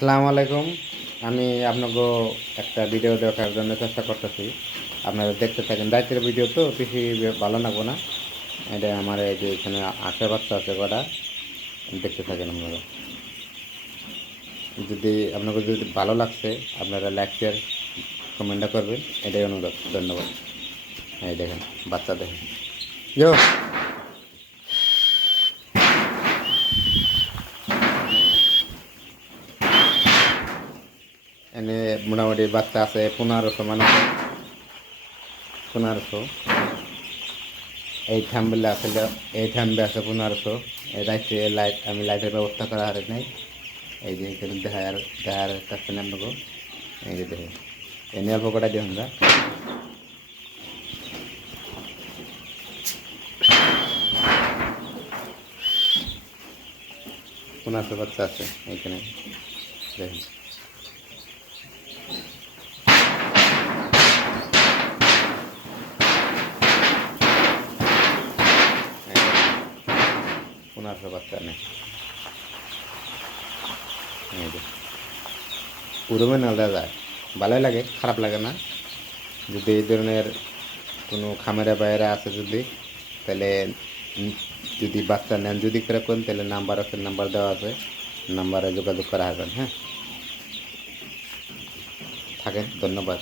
আসসালামু আলাইকুম। আমি আপনাকে একটা ভিডিও দেখার জন্য চেষ্টা করতেছি। আপনারা দেখতে থাকেন। রাতের ভিডিও তো বেশি ভালো লাগবো না। এটা আমার এই যে এখানে আশে বাচ্চা আছে কটা, দেখতে থাকেন আপনারা। যদি ভালো লাগছে আপনারা লাইক শেয়ার কমেন্টটা করবেন, এটাই অনুরোধ। ধন্যবাদ। এই দেখেন, বাচ্চা দেখেন। ইয়ো, এনে মোটামুটি বাচ্চা আছে 1500 মানুষ, 1500। এই থাম্বে আছে 1500। এই রাইতে লাইট, আমি লাইটের ব্যবস্থা করা আর নাই। এই যে এখানে দেখার কাছে আপনাকে এই যে দেখুন, এই অল্প কটা দিয়ে আমরা 1500 বাচ্চা আছে এইখানে দেখুন। 1500 বাচ্চা নেই। এই যে পুরো মেনাল দেওয়া যায়, ভালোই লাগে, খারাপ লাগে না। যদি এই ধরনের কোনো খামারে বাইরে আছে যদি, তাহলে যদি বাচ্চা নেন যদি করে কোন, তাহলে নাম্বার আছে, নাম্বার দেওয়া আছে, নাম্বারে যোগাযোগ করা হবেন। হ্যাঁ, থাকেন, ধন্যবাদ।